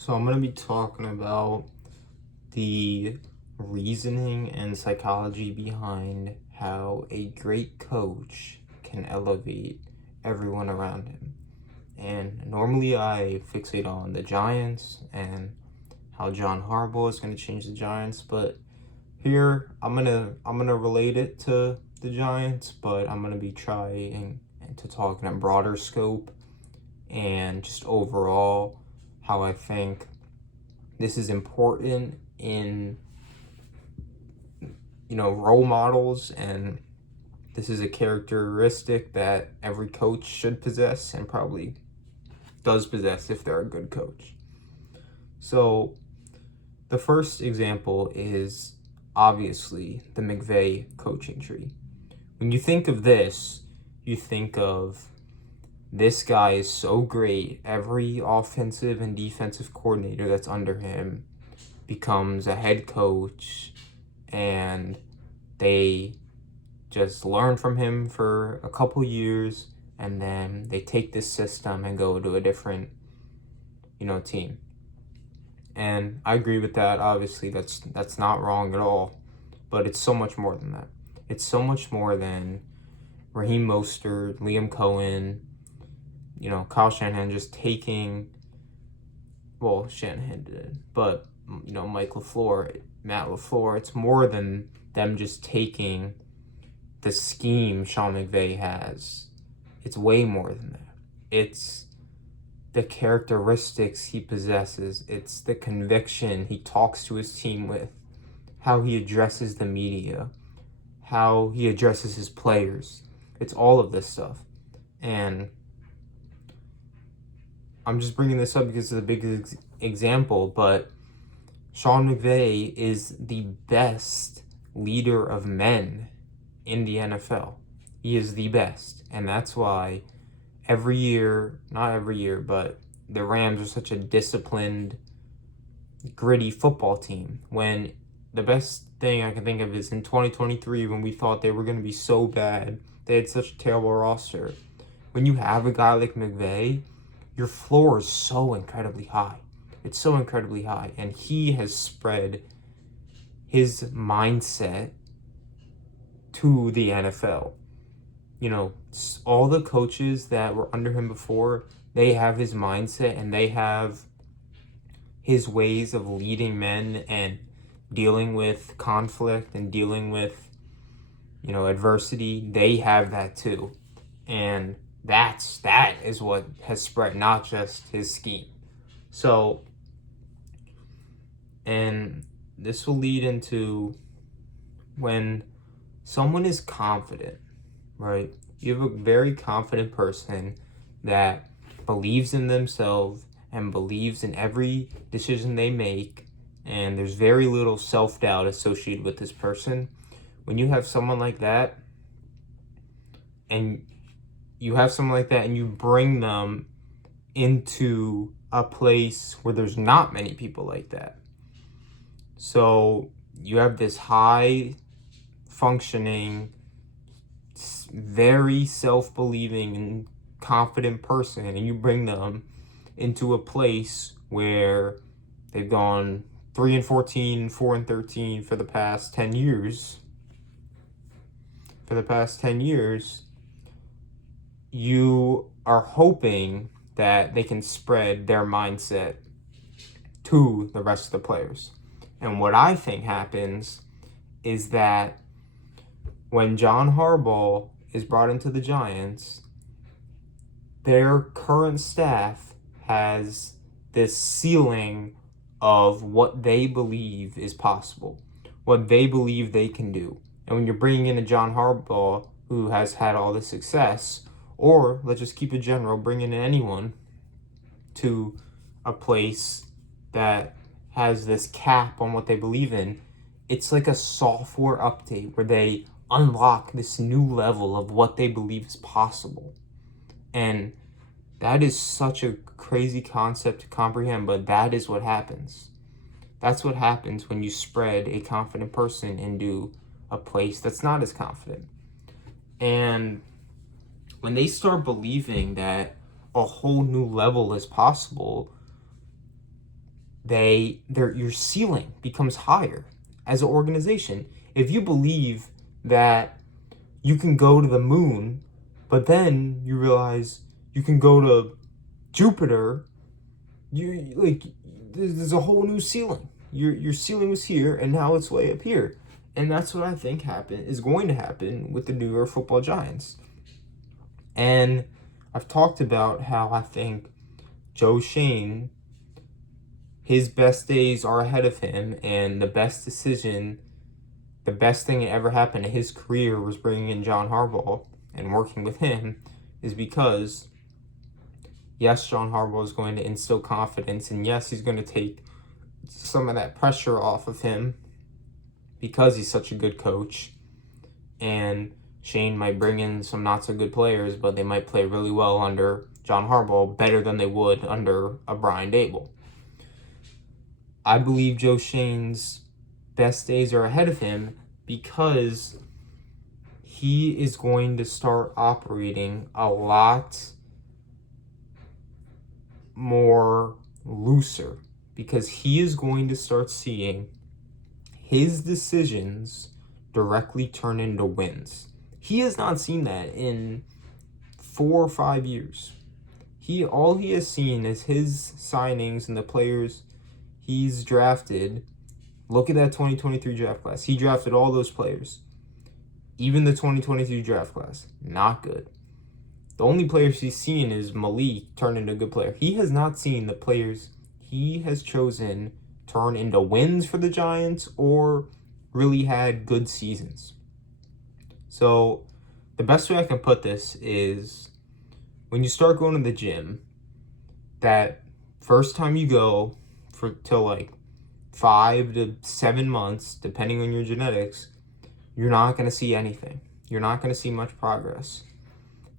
So I'm going to be talking about the reasoning and psychology behind how a great coach can elevate everyone around him. And normally I fixate on the Giants and how John Harbaugh is going to change the Giants, but here I'm gonna relate it to the Giants, but I'm gonna be trying to talk in a broader scope and just overall how I think this is important in role models, and this is a characteristic that every coach should possess and probably does possess if they're a good coach. So the first example is obviously the McVay coaching tree. When you think of this, you think of this guy is so great. Every offensive and defensive coordinator that's under him becomes a head coach, and they just learn from him for a couple years, and then they take this system and go to a different, team. And I agree with that. Obviously, that's not wrong at all, but it's so much more than that. It's so much more than Raheem Mostert, Liam Cohen, Kyle Shanahan just taking, well, Shanahan did, but, Mike LaFleur, Matt LaFleur, it's more than them just taking the scheme Sean McVay has. It's way more than that. It's the characteristics he possesses. It's the conviction he talks to his team with, how he addresses the media, how he addresses his players. It's all of this stuff. And I'm just bringing this up because it's a big example, but Sean McVay is the best leader of men in the NFL. He is the best. And that's why every year, not every year, but the Rams are such a disciplined, gritty football team. When the best thing I can think of is in 2023, when we thought they were going to be so bad, they had such a terrible roster. When you have a guy like McVay, your floor is so incredibly high. It's so incredibly high. And he has spread his mindset to the NFL. All the coaches that were under him before, they have his mindset and they have his ways of leading men and dealing with conflict and dealing with, adversity. They have that too. And that is what has spread, not just his scheme. So, and this will lead into when someone is confident, right? You have a very confident person that believes in themselves and believes in every decision they make, and there's very little self-doubt associated with this person. When you have someone like that, and you bring them into a place where there's not many people like that. So you have this high functioning, very self-believing and confident person, and you bring them into a place where they've gone 3-14, 4-13 for the past 10 years. For the past 10 years, you are hoping that they can spread their mindset to the rest of the players. And what I think happens is that when John Harbaugh is brought into the Giants, their current staff has this ceiling of what they believe is possible, what they believe they can do. And when you're bringing in a John Harbaugh who has had all this success, or let's just keep it general, bringing in anyone to a place that has this cap on what they believe in, it's like a software update where they unlock this new level of what they believe is possible. And that is such a crazy concept to comprehend, but that is what happens. That's what happens when you spread a confident person into a place that's not as confident. And when they start believing that a whole new level is possible, your ceiling becomes higher as an organization. If you believe that you can go to the moon, but then you realize you can go to Jupiter, there's a whole new ceiling. Your ceiling was here, and now it's way up here, and that's what I think is going to happen with the New York Football Giants. And I've talked about how I think Joe Schoen, his best days are ahead of him, and the best thing that ever happened to his career was bringing in John Harbaugh and working with him, is because, yes, John Harbaugh is going to instill confidence, and yes, he's going to take some of that pressure off of him because he's such a good coach, and Schoen might bring in some not so good players, but they might play really well under John Harbaugh, better than they would under a Brian Daboll. I believe Joe Schoen's best days are ahead of him because he is going to start operating a lot more looser, because he is going to start seeing his decisions directly turn into wins. He has not seen that in 4 or 5 years. All he has seen is his signings and the players he's drafted. Look at that 2023 draft class. He drafted all those players. Even the 2023 draft class, not good. The only players he's seen is Malik turn into a good player. He has not seen the players he has chosen turn into wins for the Giants or really had good seasons. So the best way I can put this is, when you start going to the gym, that first time you go till like 5 to 7 months, depending on your genetics, you're not going to see anything. You're not going to see much progress.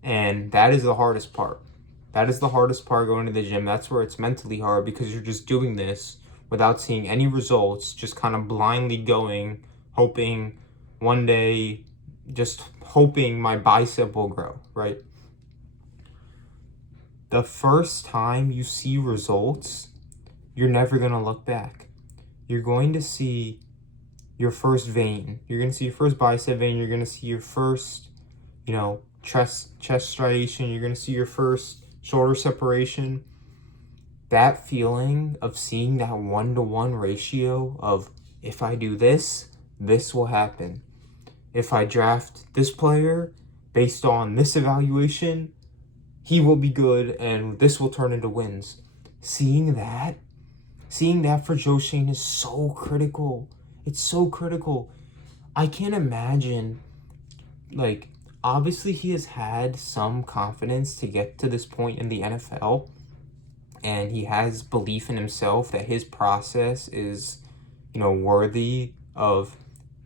And that is the hardest part. That is the hardest part, going to the gym. That's where it's mentally hard, because you're just doing this without seeing any results, just kind of blindly going, hoping one day, just hoping my bicep will grow, right? The first time you see results, you're never going to look back. You're going to see your first vein. You're going to see your first bicep vein. You're going to see your first, chest striation. You're going to see your first shoulder separation. That feeling of seeing that 1-to-1 ratio of, if I do this, this will happen. If I draft this player based on this evaluation, he will be good and this will turn into wins. Seeing that for Joe Schoen is so critical. It's so critical. I can't imagine, obviously he has had some confidence to get to this point in the NFL, and he has belief in himself that his process is, worthy of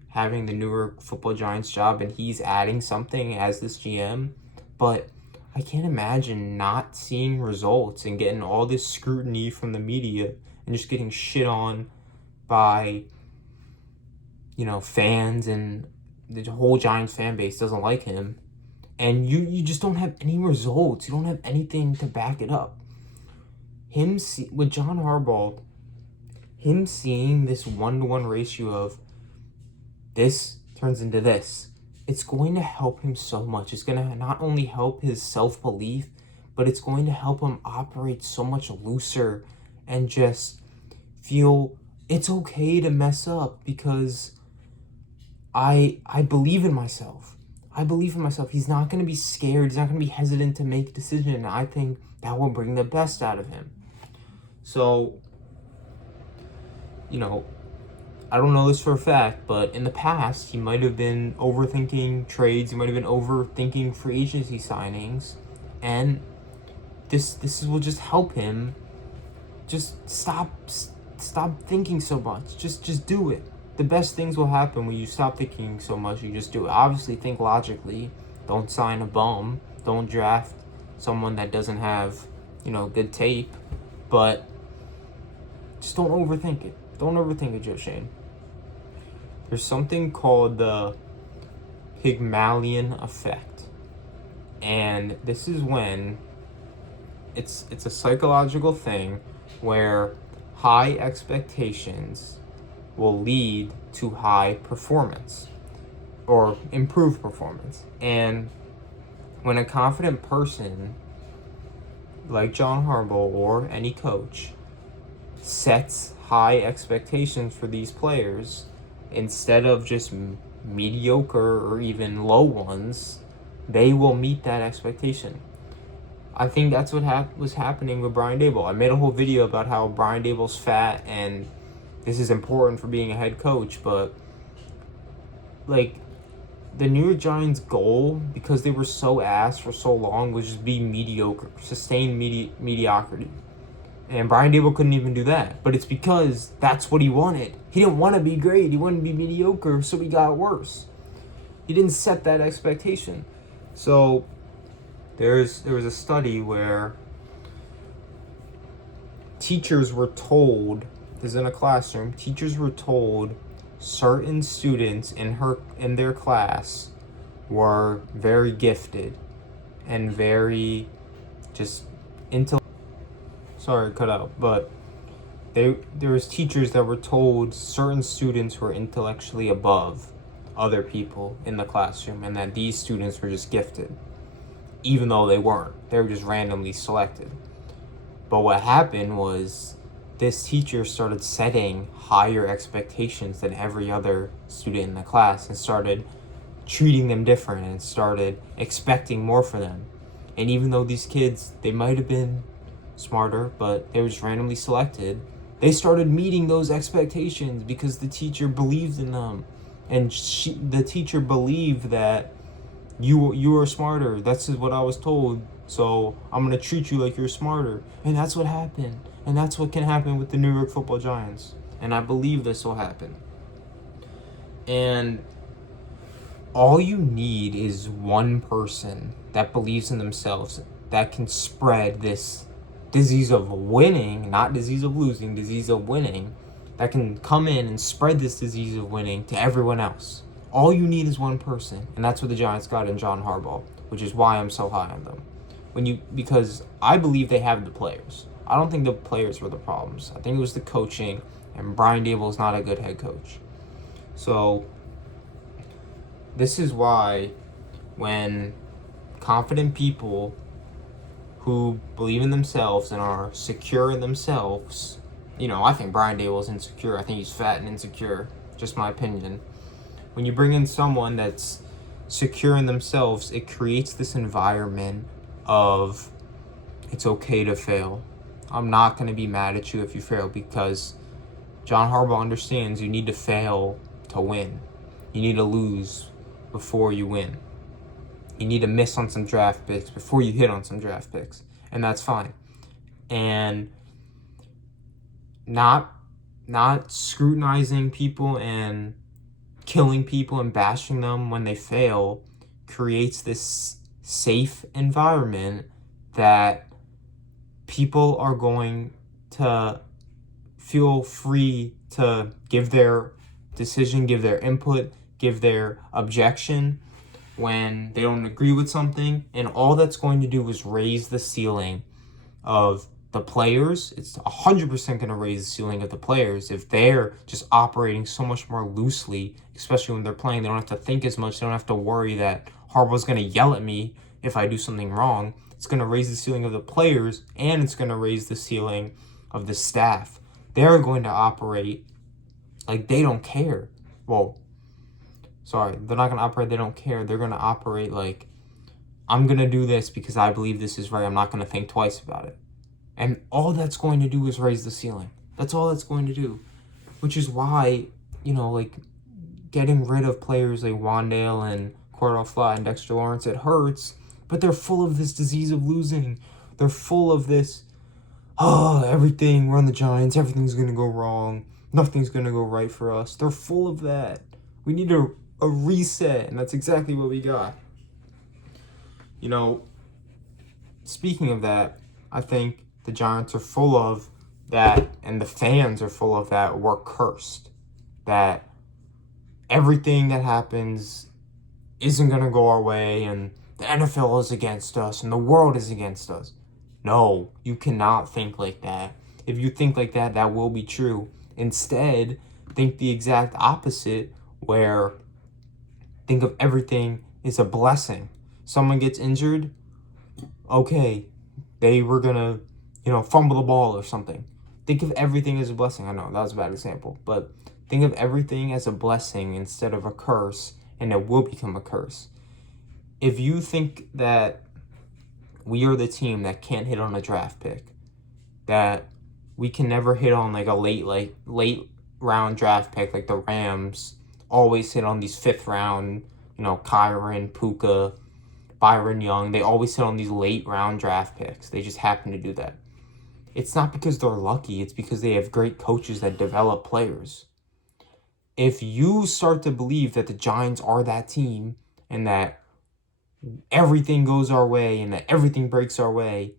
having the New York Football Giants job, and he's adding something as this GM. But I can't imagine not seeing results and getting all this scrutiny from the media and just getting shit on by, fans, and the whole Giants fan base doesn't like him. And you just don't have any results. You don't have anything to back it up. With John Harbaugh, him seeing this 1-to-1 ratio of this turns into this, it's going to help him so much. It's going to not only help his self-belief, but it's going to help him operate so much looser and just feel it's okay to mess up, because I believe in myself. He's not going to be scared. He's not going to be hesitant to make a decision. And I think that will bring the best out of him. So, I don't know this for a fact, but in the past, he might have been overthinking trades. He might have been overthinking free agency signings. And this will just help him just stop thinking so much. Just do it. The best things will happen when you stop thinking so much. You just do it. Obviously, think logically. Don't sign a bum. Don't draft someone that doesn't have, good tape. But just don't overthink it. Don't overthink it, Joe Schoen. There's something called the Pygmalion effect. And this is when it's a psychological thing where high expectations will lead to high performance or improved performance. And when a confident person like John Harbaugh or any coach sets high expectations for these players instead of just mediocre or even low ones, they will meet that expectation. I think that's what was happening with Brian Daboll. I made a whole video about how Brian Daboll's fat and this is important for being a head coach, but like the New York Giants' goal, because they were so ass for so long, was just be mediocre, sustain mediocrity. And Brian Daboll couldn't even do that. But it's because that's what he wanted. He didn't want to be great. He wanted to be mediocre, so he got worse. He didn't set that expectation. So there was a study where teachers were told, this is in a classroom, teachers were told certain students in their class were very gifted and very just cut out, but there was teachers that were told certain students were intellectually above other people in the classroom and that these students were just gifted, even though they weren't. They were just randomly selected. But what happened was this teacher started setting higher expectations than every other student in the class and started treating them different and started expecting more for them. And even though these kids, they might have been smarter, but they were just randomly selected, they started meeting those expectations because the teacher believed in them. And the teacher believed that you are smarter. That's what I was told. So I'm going to treat you like you're smarter. And that's what happened. And that's what can happen with the New York Football Giants. And I believe this will happen. And all you need is one person that believes in themselves that can spread this disease of winning, not disease of losing, disease of winning, that can come in and spread this disease of winning to everyone else. All you need is one person. And that's what the Giants got in John Harbaugh, which is why I'm so high on them. Because I believe they have the players. I don't think the players were the problems. I think it was the coaching, and Brian Daboll is not a good head coach. So this is why when confident people who believe in themselves and are secure in themselves, I think Brian Daboll's insecure. I think he's fat and insecure. Just my opinion. When you bring in someone that's secure in themselves, it creates this environment of it's okay to fail. I'm not going to be mad at you if you fail, because John Harbaugh understands you need to fail to win. You need to lose before you win. You need to miss on some draft picks before you hit on some draft picks. And that's fine. And not scrutinizing people and killing people and bashing them when they fail creates this safe environment that people are going to feel free to give their decision, give their input, give their objection when they don't agree with something. And all that's going to do is raise the ceiling of the players. It's 100% going to raise the ceiling of the players if they're just operating so much more loosely, especially when they're playing. They don't have to think as much. They don't have to worry that Harbaugh's going to yell at me if I do something wrong. It's going to raise the ceiling of the players, and it's going to raise the ceiling of the staff. They're going to operate like they don't care. Well, sorry, they're not going to operate they don't care. They're going to operate like, I'm going to do this because I believe this is right. I'm not going to think twice about it. And all that's going to do is raise the ceiling. That's all that's going to do. Which is why, getting rid of players like Wandale and Cordell Flott and Dexter Lawrence, it hurts. But they're full of this disease of losing. They're full of this, everything, we're on the Giants, everything's going to go wrong. Nothing's going to go right for us. They're full of that. We need a reset, and that's exactly what we got. Speaking of that, I think the Giants are full of that, and the fans are full of that. We're cursed. That everything that happens isn't going to go our way, and the NFL is against us, and the world is against us. No, you cannot think like that. If you think like that, that will be true. Instead, think the exact opposite, where think of everything as a blessing. Someone gets injured, okay, they were gonna, fumble the ball or something. Think of everything as a blessing. I know that was a bad example, but think of everything as a blessing instead of a curse, and it will become a curse. If you think that we are the team that can't hit on a draft pick, that we can never hit on like a late round draft pick, like the Rams always hit on these 5th round, Kyron, Puka, Byron Young, they always hit on these late round draft picks. They just happen to do that. It's not because they're lucky, it's because they have great coaches that develop players. If you start to believe that the Giants are that team and that everything goes our way and that everything breaks our way,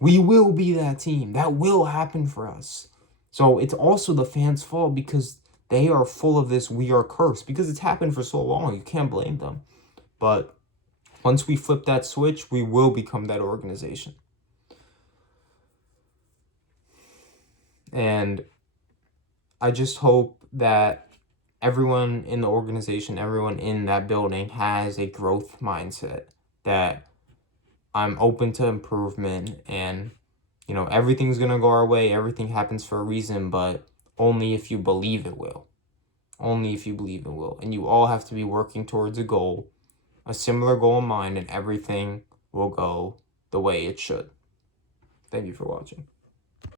we will be that team. That will happen for us. So it's also the fans' fault because they are full of this "we are cursed" because it's happened for so long. You can't blame them. But once we flip that switch, we will become that organization. And I just hope that everyone in the organization, everyone in that building has a growth mindset, that I'm open to improvement, and everything's going to go our way. Everything happens for a reason, but only if you believe it will. Only if you believe it will. And you all have to be working towards a goal, a similar goal in mind, and everything will go the way it should. Thank you for watching.